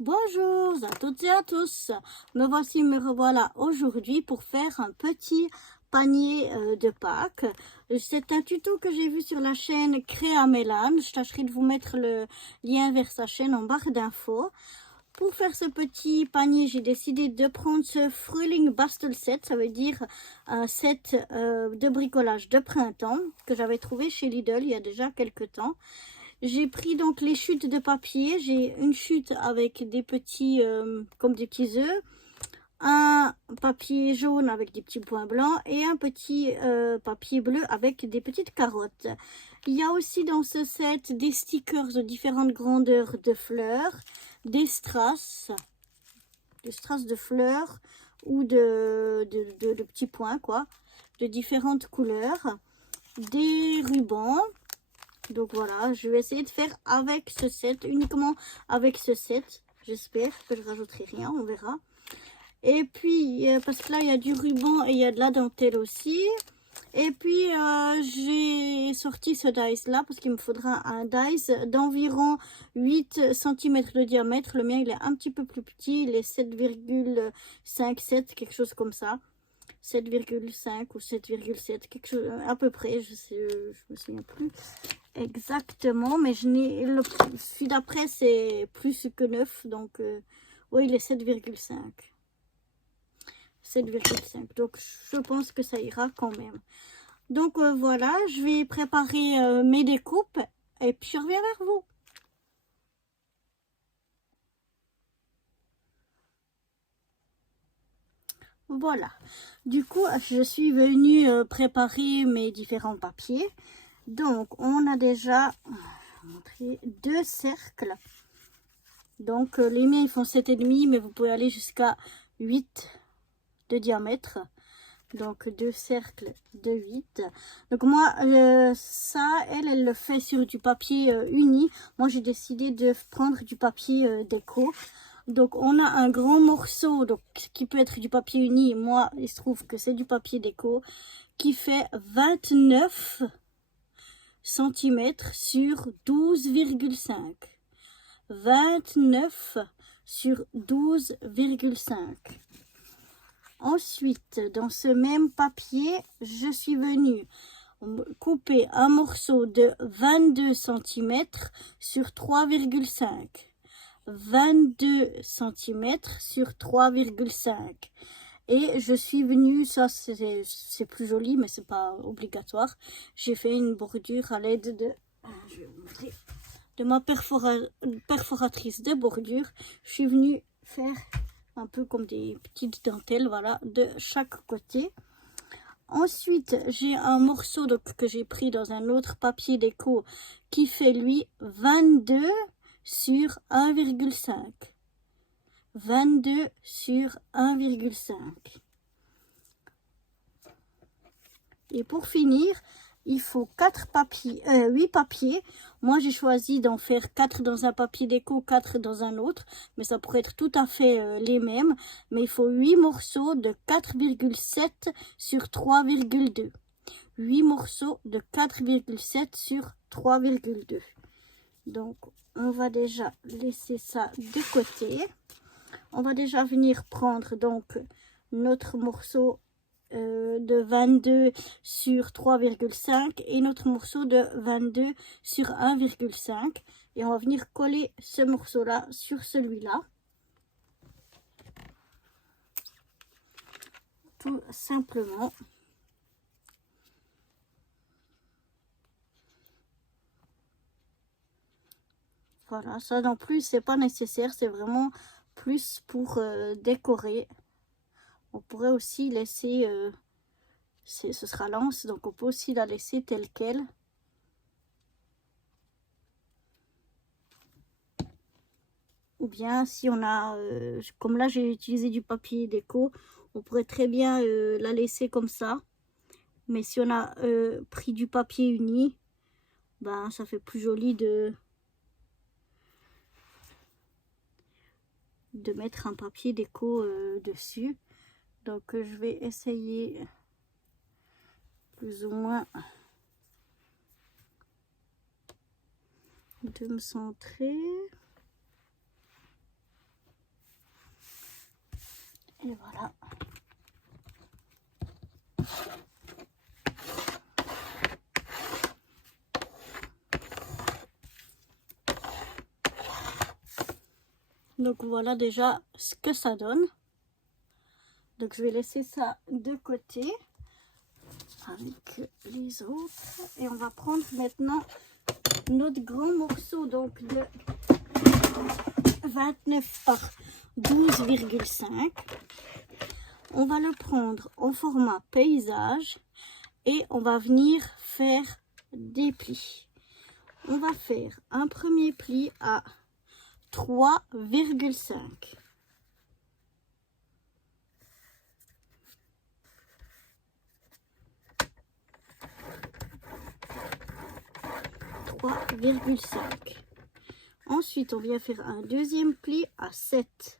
Bonjour à toutes et à tous, me revoilà aujourd'hui pour faire un petit panier de Pâques. C'est un tuto que j'ai vu sur la chaîne Créa Mélan. Je tâcherai de vous mettre le lien vers sa chaîne en barre d'infos. Pour faire ce petit panier, j'ai décidé de prendre ce Frühling Bastel Set, ça veut dire un set de bricolage de printemps que j'avais trouvé chez Lidl il y a déjà quelques temps. J'ai pris donc les chutes de papier. J'ai une chute avec des petits, comme des petits œufs, un papier jaune avec des petits points blancs et un petit papier bleu avec des petites carottes. Il y a aussi dans ce set des stickers de différentes grandeurs de fleurs, des strass de fleurs ou de petits points, quoi, de différentes couleurs, des rubans. Donc voilà, je vais essayer de faire avec ce set, uniquement avec ce set. J'espère que je rajouterai rien, on verra. Et puis, parce que là, il y a du ruban et il y a de la dentelle aussi. Et puis, j'ai sorti ce dice-là parce qu'il me faudra un dice d'environ 8 cm de diamètre. Le mien, il est un petit peu plus petit, il est 7,57, quelque chose comme ça. 7,5 ou 7,7, quelque chose à peu près, je me souviens plus exactement, mais celui d'après c'est plus que 9, donc oui, il est 7,5, donc je pense que ça ira quand même. Donc voilà, je vais préparer mes découpes et puis je reviens vers vous. Voilà, du coup je suis venue préparer mes différents papiers. Donc on a déjà montré 2 cercles. Donc les miens ils font 7,5, mais vous pouvez aller jusqu'à 8 de diamètre. Donc 2 cercles de 8. Donc moi ça, elle le fait sur du papier uni. Moi j'ai décidé de prendre du papier déco. Donc on a un grand morceau, donc qui peut être du papier uni. Moi il se trouve que c'est du papier déco, qui fait 29 cm sur 12,5. 29 sur 12,5. Ensuite, dans ce même papier, je suis venue couper un morceau de 22 cm sur 3,5. 22 cm sur 3,5. Et je suis venue, ça c'est plus joli, mais c'est pas obligatoire. J'ai fait une bordure à l'aide de, je vais vous montrer, de ma perforatrice de bordure. Je suis venue faire un peu comme des petites dentelles, voilà, de chaque côté. Ensuite, j'ai un morceau donc, que j'ai pris dans un autre papier déco qui fait lui 22 sur 1,5. 22 sur 1,5. Et pour finir, il faut 8 papiers. Moi, j'ai choisi d'en faire 4 dans un papier déco, 4 dans un autre. Mais ça pourrait être tout à fait les mêmes. Mais il faut 8 morceaux de 4,7 sur 3,2. 8 morceaux de 4,7 sur 3,2. Donc, on va déjà laisser ça de côté. On va déjà venir prendre donc notre morceau de 22 sur 3,5 et notre morceau de 22 sur 1,5, et on va venir coller ce morceau là sur celui-là, tout simplement. Voilà, ça non plus c'est pas nécessaire, c'est vraiment plus pour décorer. On pourrait aussi laisser ce sera l'anse, donc on peut aussi la laisser telle quelle. Ou bien si on a, comme là j'ai utilisé du papier déco, on pourrait très bien la laisser comme ça. Mais si on a pris du papier uni, ben ça fait plus joli de mettre un papier déco dessus. Donc je vais essayer plus ou moins de me centrer. Et voilà. Donc voilà déjà ce que ça donne. Donc je vais laisser ça de côté avec les autres. Et on va prendre maintenant notre grand morceau donc de 29 par 12,5. On va le prendre en format paysage et on va venir faire des plis. On va faire un premier pli à 3,5. Ensuite, on vient faire un deuxième pli à 7.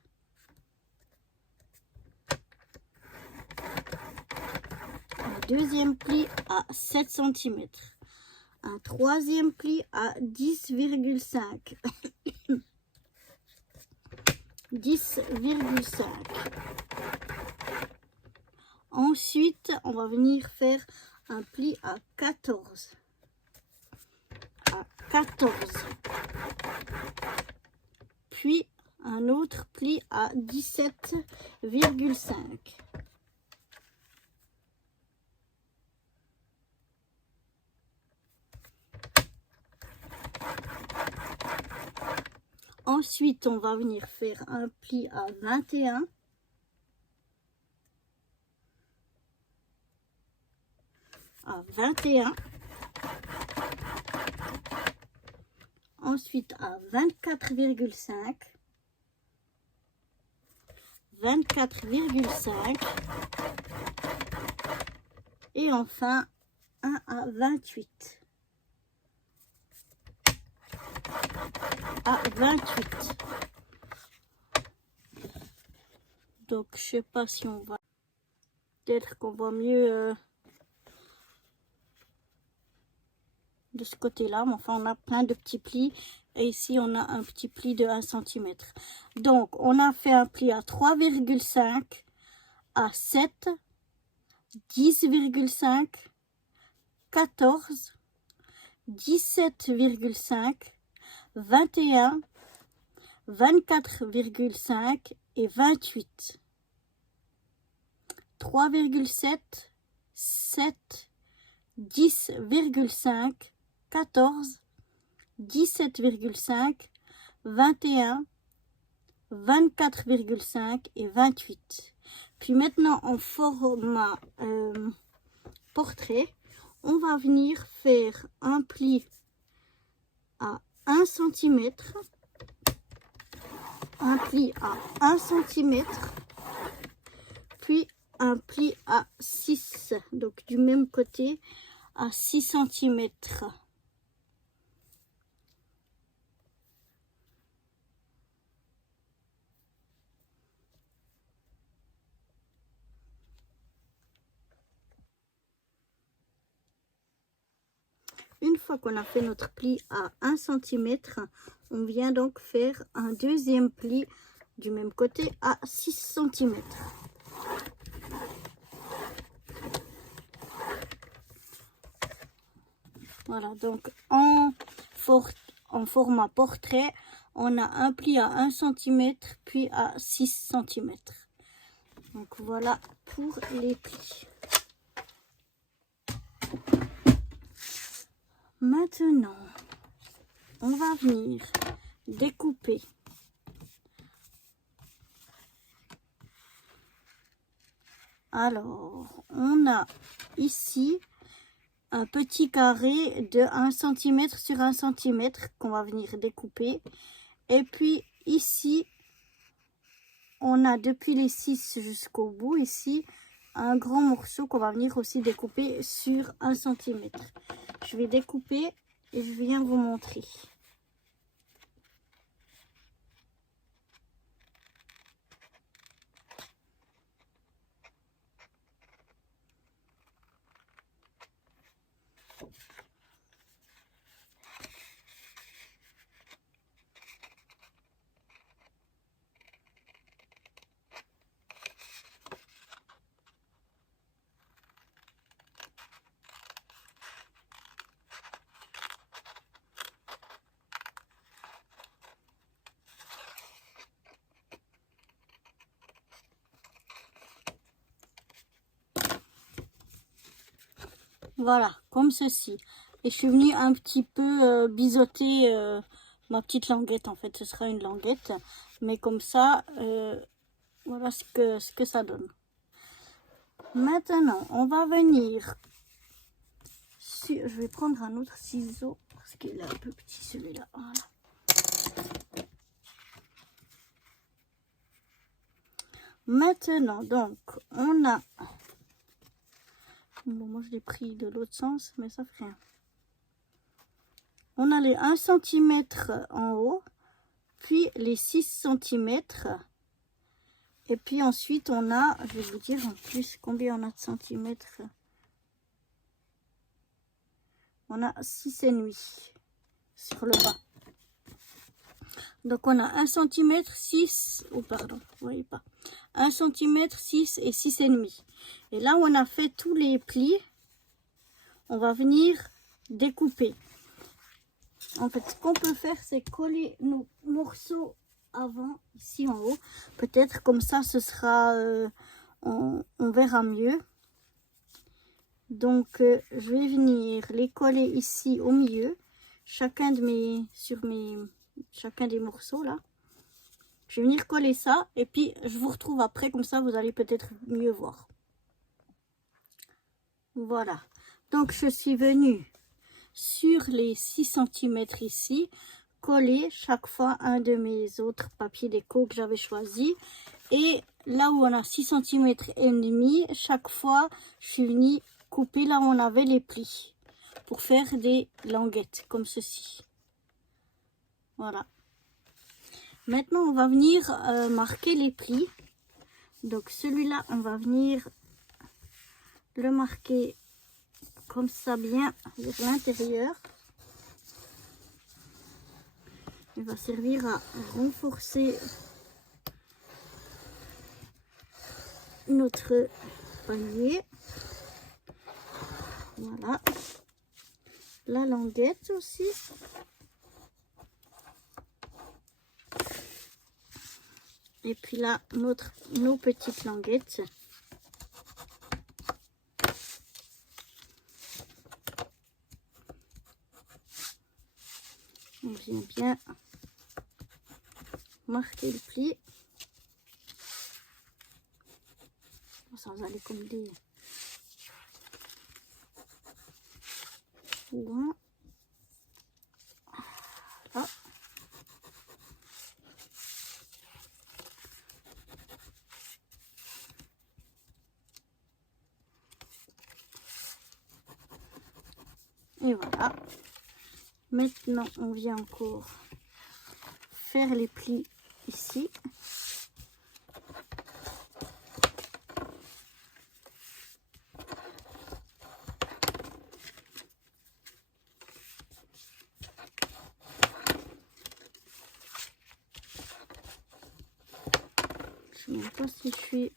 Un deuxième pli à 7 cm. Un troisième pli à 10,5. 10,5. Ensuite, on va venir faire un pli à 14. À 14. Puis un autre pli à 17,5. Ensuite, on va venir faire un pli à 21. À 21. Ensuite à 24,5. 24,5. Et enfin un à 28. À 28. Donc je sais pas si on va, peut-être qu'on va mieux de ce côté là, mais enfin on a plein de petits plis et ici on a un petit pli de 1 cm. Donc on a fait un pli à 3,5, à 7, 10,5, 14, 17,5, 21, 24,5 et 28. 3,7, 7, 10,5, 14, 17,5, 21, 24,5 et 28. Puis maintenant en format portrait, on va venir faire un pli à 1 cm, un pli à 1 cm, puis un pli à 6, donc du même côté à 6 cm. Une fois qu'on a fait notre pli à 1 cm, on vient donc faire un deuxième pli du même côté à 6 cm. Voilà, donc en format portrait, on a un pli à 1 cm, puis à 6 cm. Donc voilà pour les plis. Maintenant, on va venir découper alors on a ici un petit carré de 1 cm sur 1 cm qu'on va venir découper, et puis ici on a depuis les 6 jusqu'au bout ici un grand morceau qu'on va venir aussi découper sur 1 cm. Je vais découper et je viens vous montrer. Voilà, comme ceci. Et je suis venue un petit peu biseauter ma petite languette. En fait, ce sera une languette. Mais comme ça, voilà ce que ça donne. Maintenant, on va venir... Je vais prendre un autre ciseau. Parce qu'il est un peu petit celui-là. Voilà. Maintenant, donc, on a... Bon, moi, je l'ai pris de l'autre sens, mais ça fait rien. On a les 1 cm en haut, puis les 6 cm. Et puis ensuite, on a, je vais vous dire en plus combien on a de centimètres. On a 6,5 sur le bas. Donc, on a 1 cm, 6, oh pardon, vous voyez pas. 1 cm, 6 et 6,5. Et là où on a fait tous les plis, on va venir découper. En fait, ce qu'on peut faire, c'est coller nos morceaux avant, ici en haut. Peut-être comme ça, ce sera, on verra mieux. Donc, je vais venir les coller ici au milieu, chacun des morceaux là. Je vais venir coller ça et puis je vous retrouve après, comme ça vous allez peut-être mieux voir. Voilà. Donc, je suis venue sur les 6 cm ici, coller chaque fois un de mes autres papiers déco que j'avais choisi. Et là où on a 6 cm et demi, chaque fois, je suis venue couper là où on avait les plis pour faire des languettes comme ceci. Voilà. Maintenant, on va venir marquer les plis. Donc, celui-là, on va venir le marquer comme ça bien vers l'intérieur. Il va servir à renforcer notre panier. Voilà. La languette aussi. Et puis là, nos petites languettes. On vient bien marquer le pli. Ça va aller comme des points. Là. Et voilà. Maintenant, on vient encore faire les plis ici. Je ne sais pas si je suis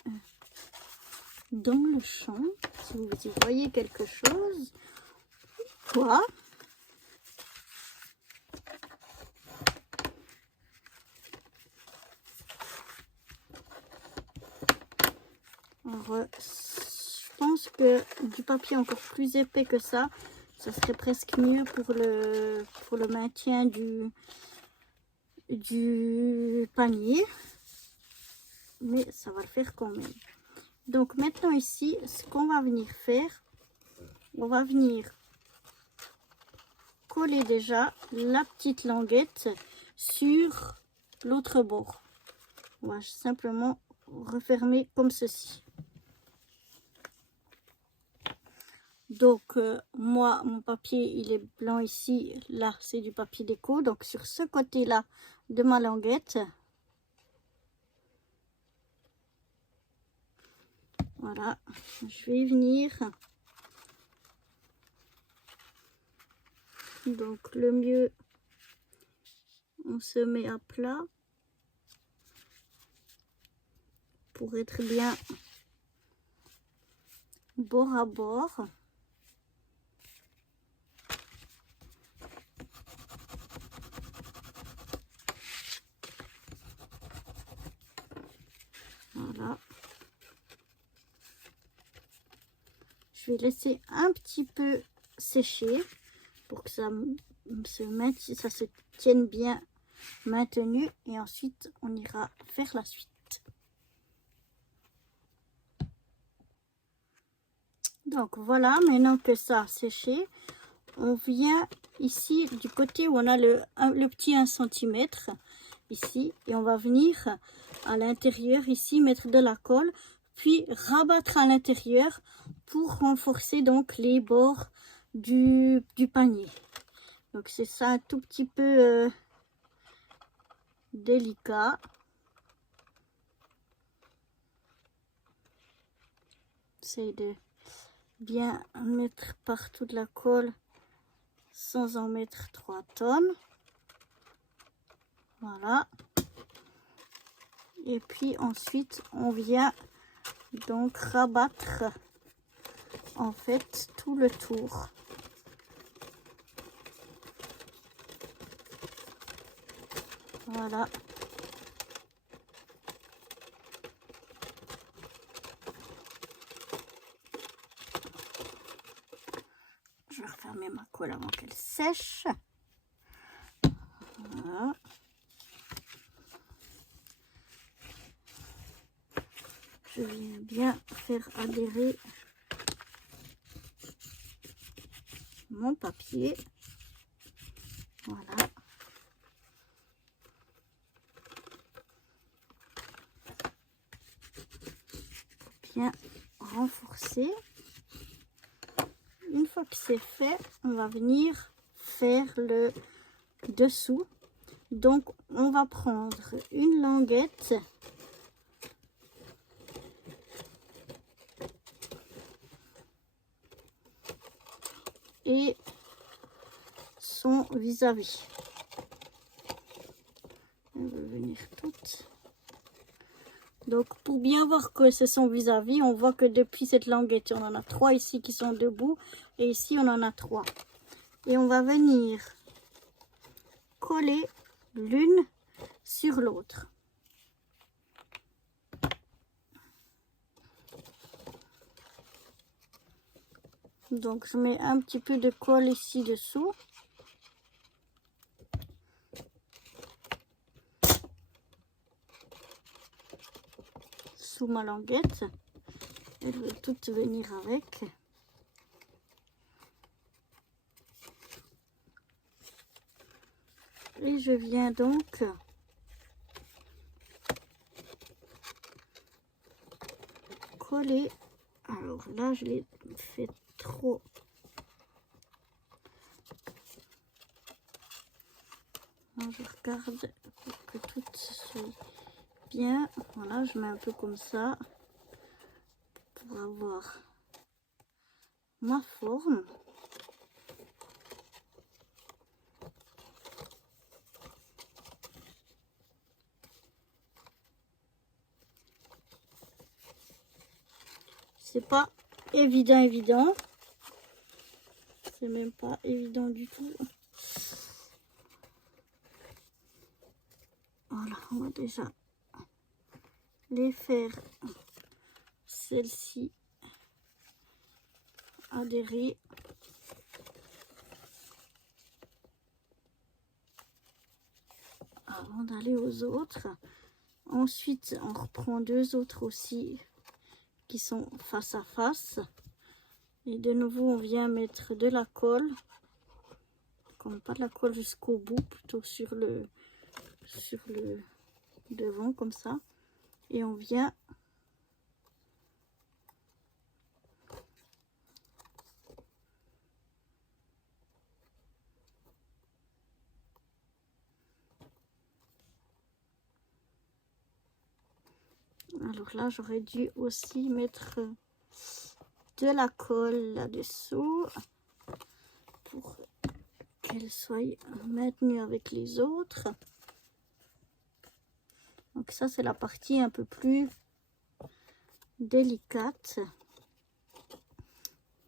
dans le champ, si vous y voyez quelque chose. Quoi? Alors, je pense que du papier encore plus épais que ça serait presque mieux pour le maintien du panier. Mais ça va le faire quand même. Donc maintenant ici, ce qu'on va venir faire, on va venir coller déjà la petite languette sur l'autre bord. On va simplement refermer comme ceci. Donc moi, mon papier, il est blanc ici. Là, c'est du papier déco. Donc sur ce côté-là de ma languette, voilà, je vais venir. Donc le mieux, on se met à plat pour être bien bord à bord. Voilà. Je vais laisser un petit peu sécher pour que ça se tienne bien maintenu. Et ensuite, on ira faire la suite. Donc voilà, maintenant que ça a séché, on vient ici du côté où on a le petit 1 cm ici, et on va venir à l'intérieur ici mettre de la colle, puis rabattre à l'intérieur pour renforcer donc les bords du panier. Donc c'est ça un tout petit peu délicat. C'est de bien mettre partout de la colle sans en mettre 3 tonnes. Voilà. Et puis ensuite on vient donc rabattre en fait tout le tour. Voilà. Je vais refermer ma colle avant qu'elle sèche. Voilà. Je viens bien faire adhérer mon papier. Voilà. Bien renforcer. Une fois que c'est fait, on va venir faire le dessous. Donc on va prendre une languette et son vis-à-vis. On va venir toutes. Donc pour bien voir que c'est son vis-à-vis, on voit que depuis cette languette, on en a 3 ici qui sont debout et ici on en a 3. Et on va venir coller l'une sur l'autre. Donc je mets un petit peu de colle ici dessous. Sous ma languette. Elle veut toutes venir avec. Et je viens donc coller. Alors là, je l'ai fait trop. Là, je regarde pour que tout soit bien. Voilà, je mets un peu comme ça pour avoir ma forme. C'est pas évident. C'est même pas évident du tout. Voilà, on va déjà les faire, celle-ci, adhérer. Avant d'aller aux autres. Ensuite, on reprend 2 autres aussi qui sont face à face. Et de nouveau, on vient mettre de la colle. Comme pas de la colle jusqu'au bout, plutôt sur le devant comme ça. Et on vient alors là, j'aurais dû aussi mettre de la colle là-dessous pour qu'elle soit maintenue avec les autres. Donc ça, c'est la partie un peu plus délicate.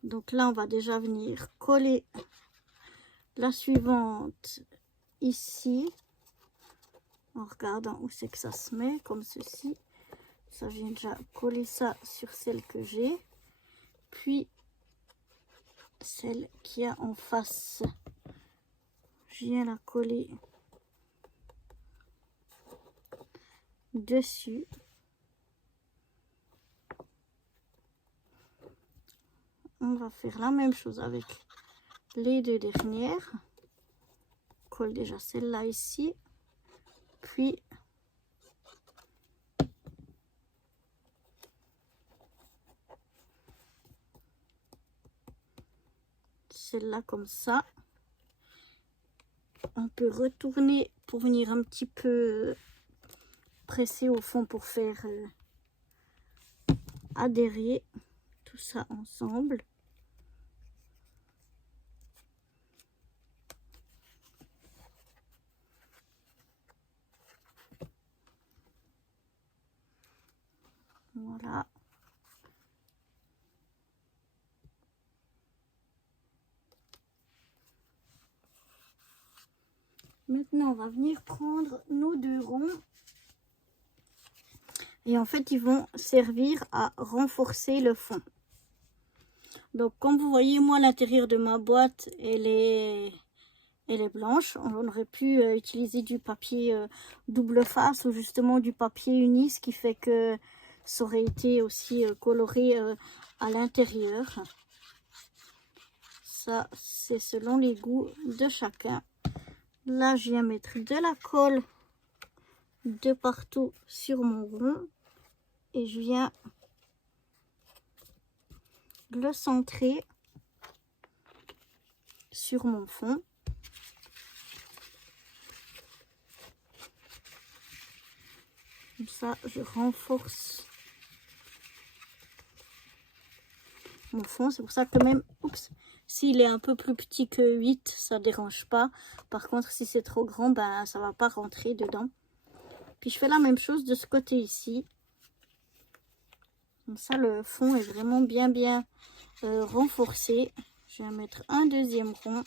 Donc là, on va déjà venir coller la suivante ici, en regardant où c'est que ça se met, comme ceci. Ça vient déjà coller ça sur celle que j'ai. Puis celle qui a en face. Je viens la coller dessus. On va faire la même chose avec les deux dernières. On colle déjà celle-là ici. Puis celle-là comme ça. On peut retourner pour venir un petit peu presser au fond pour faire adhérer tout ça ensemble. Voilà. Maintenant, on va venir prendre nos deux ronds. Et en fait, ils vont servir à renforcer le fond. Donc, comme vous voyez, moi, l'intérieur de ma boîte, elle est blanche. On aurait pu utiliser du papier double face ou justement du papier uni, ce qui fait que ça aurait été aussi coloré à l'intérieur. Ça, c'est selon les goûts de chacun. Là, je viens mettre de la colle de partout sur mon rond et je viens le centrer sur mon fond. Comme ça, je renforce mon fond. C'est pour ça que même, oups, s'il est un peu plus petit que 8, ça dérange pas. Par contre, si c'est trop grand, ben ça va pas rentrer dedans. Puis je fais la même chose de ce côté ici. Comme ça, le fond est vraiment bien renforcé. Je vais mettre un deuxième rond.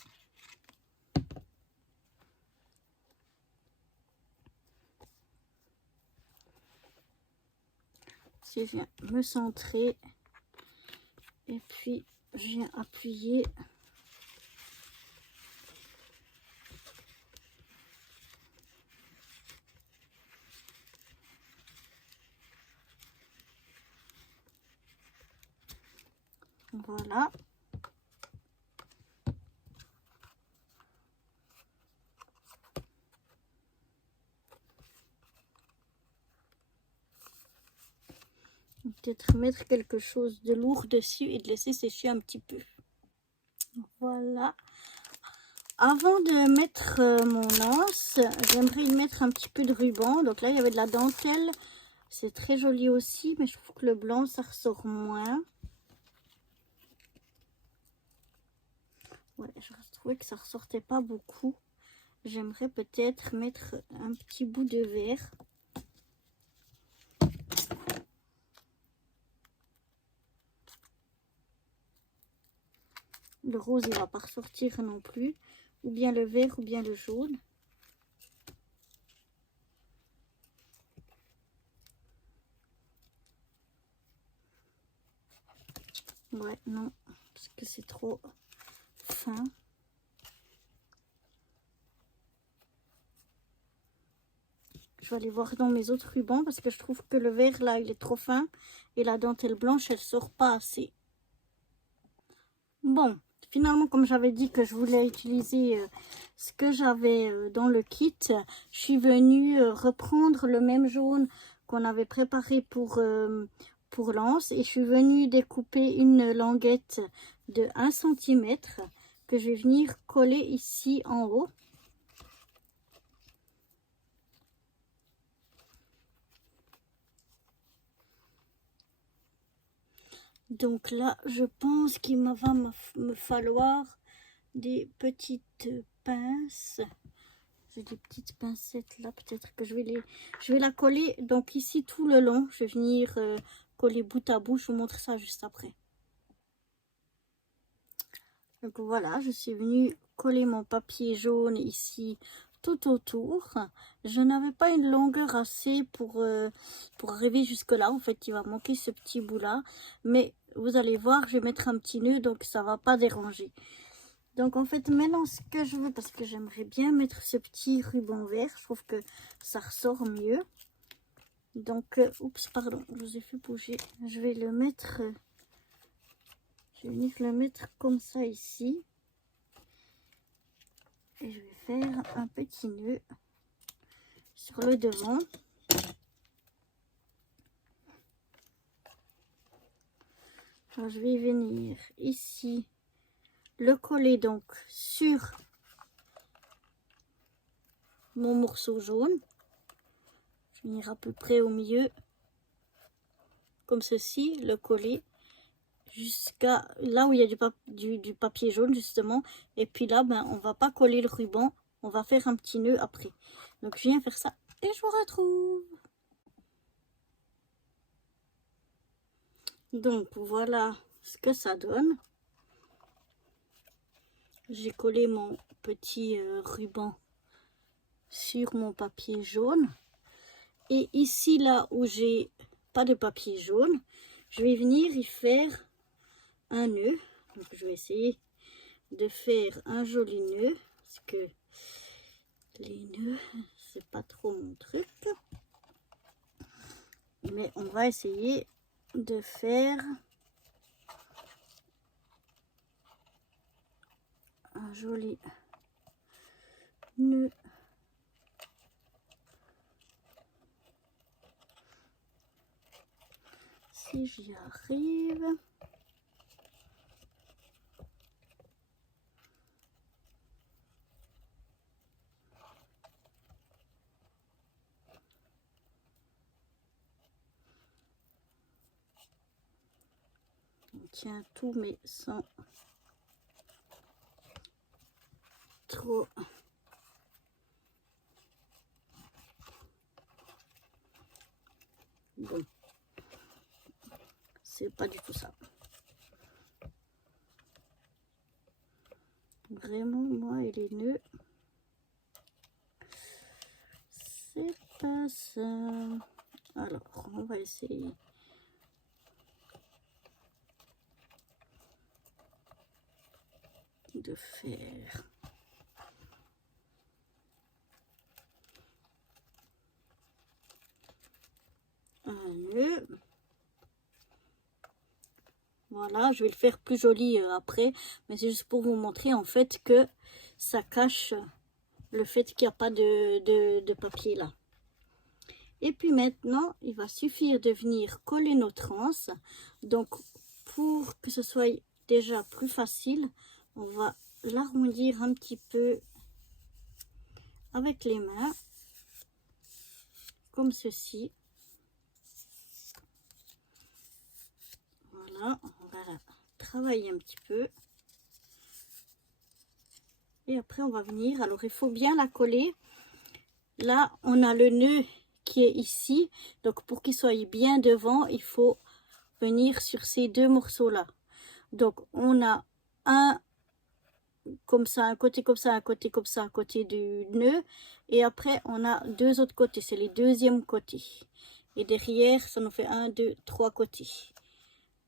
Je viens me centrer. Et puis, je viens appuyer. Voilà. Peut-être mettre quelque chose de lourd dessus et de laisser sécher un petit peu. Voilà. Avant de mettre mon anse, j'aimerais y mettre un petit peu de ruban. Donc là, il y avait de la dentelle. C'est très joli aussi, mais je trouve que le blanc, ça ressort moins. Ouais, je trouvais que ça ressortait pas beaucoup. J'aimerais peut-être mettre un petit bout de vert. Le rose, il va pas ressortir non plus. Ou bien le vert, ou bien le jaune. Ouais, non, parce que c'est trop fin. Je vais aller voir dans mes autres rubans parce que je trouve que le vert là, il est trop fin. Et la dentelle blanche, elle sort pas assez. Bon, finalement, comme j'avais dit que je voulais utiliser ce que j'avais dans le kit, je suis venue reprendre le même jaune qu'on avait préparé pour l'anse. Et je suis venue découper une languette de 1 cm que je vais venir coller ici en haut. Donc là, je pense qu'il va me falloir des petites pinces. J'ai des petites pincettes là, peut-être que je vais la coller. Donc ici tout le long, je vais venir coller bout à bout. Je vous montre ça juste après. Donc voilà, je suis venue coller mon papier jaune ici tout autour. Je n'avais pas une longueur assez pour arriver jusque là. En fait, il va manquer ce petit bout là. Mais vous allez voir, je vais mettre un petit nœud, donc ça va pas déranger. Donc en fait, maintenant ce que je veux, parce que j'aimerais bien mettre ce petit ruban vert, je trouve que ça ressort mieux. Donc, oups, pardon, je vous ai fait bouger. Je vais le mettre, je vais venir le mettre comme ça ici. Et je vais faire un petit nœud sur le devant. Alors, je vais venir ici le coller donc sur mon morceau jaune. Je vais venir à peu près au milieu, comme ceci, le coller jusqu'à là où il y a du papier jaune justement. Et puis là, ben, on va pas coller le ruban, on va faire un petit nœud après. Donc je viens faire ça et je vous retrouve. Donc voilà ce que ça donne. J'ai collé mon petit ruban sur mon papier jaune. Et ici, là où j'ai pas de papier jaune, je vais venir y faire un nœud. Donc je vais essayer de faire un joli nœud, parce que les nœuds, c'est pas trop mon truc. Mais on va essayer de faire un joli nœud. Si j'y arrive. On tient tout mais sans trop bon, c'est pas du tout ça. Vraiment, moi et les nœuds, c'est pas ça. Alors, on va essayer de faire un nœud. Voilà, je vais le faire plus joli après, mais c'est juste pour vous montrer en fait que ça cache le fait qu'il n'y a pas de papier là. Et puis maintenant, il va suffire de venir coller nos trances. Donc, pour que ce soit déjà plus facile, on va l'arrondir un petit peu avec les mains, comme ceci. Voilà, on va la travailler un petit peu. Et après, on va venir, alors il faut bien la coller. Là, on a le nœud qui est ici. Donc, pour qu'il soit bien devant, il faut venir sur ces deux morceaux-là. Donc, on a un comme ça, un côté comme ça, un côté comme ça, à côté du nœud. Et après, on a deux autres côtés. C'est les deuxièmes côtés. Et derrière, ça nous fait 1, 2, 3 côtés.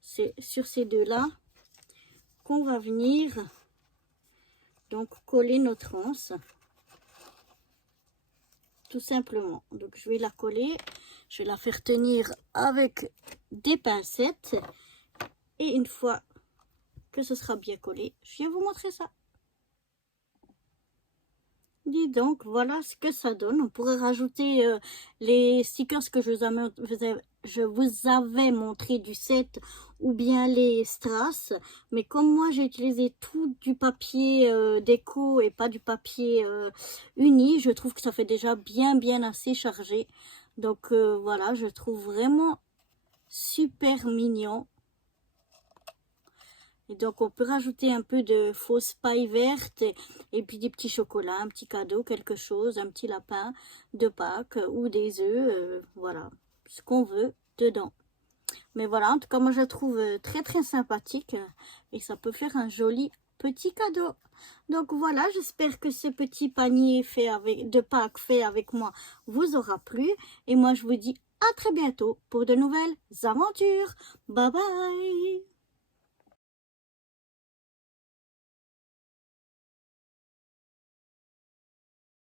C'est sur ces deux-là qu'on va venir donc coller nos trances. Tout simplement. Donc, je vais la coller. Je vais la faire tenir avec des pincettes. Et une fois que ce sera bien collé, je viens vous montrer ça. Dis donc, voilà ce que ça donne. On pourrait rajouter les stickers que je vous avais montré du set ou bien les strass. Mais comme moi, j'ai utilisé tout du papier déco et pas du papier uni, je trouve que ça fait déjà bien assez chargé. Donc voilà, je trouve vraiment super mignon. Et donc, on peut rajouter un peu de fausse paille verte et puis des petits chocolats, un petit cadeau, quelque chose, un petit lapin de Pâques ou des œufs, voilà, ce qu'on veut dedans. Mais voilà, en tout cas, moi, je le trouve très sympathique et ça peut faire un joli petit cadeau. Donc voilà, j'espère que ce petit panier de Pâques fait avec moi vous aura plu. Et moi, je vous dis à très bientôt pour de nouvelles aventures. Bye bye!